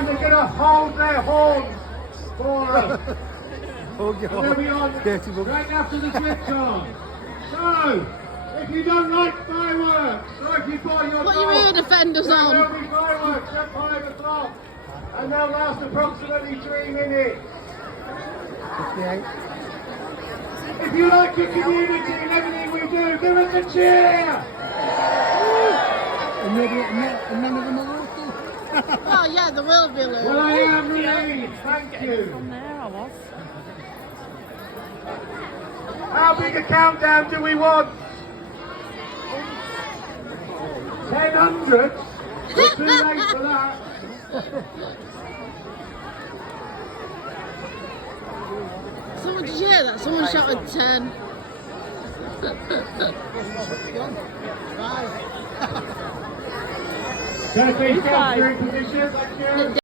time they're going to hold their horns for us. Hold your And they'll be on dirty bugger. right after the switch on. So, if you don't like fireworks, like you buy your Put your ear defenders on. There'll be fireworks at 5 o'clock. And they'll last approximately 3 minutes. 58. If you like your community and everything we do, give us a cheer! And none of them are local. Well, yeah, there will be, Lou. Well, I am relieved, thank you. There I was. How big a countdown do we want? 1,000? We're too late for that. Someone, did you hear that? Someone shouted 10. Can I please get your position? Thank you.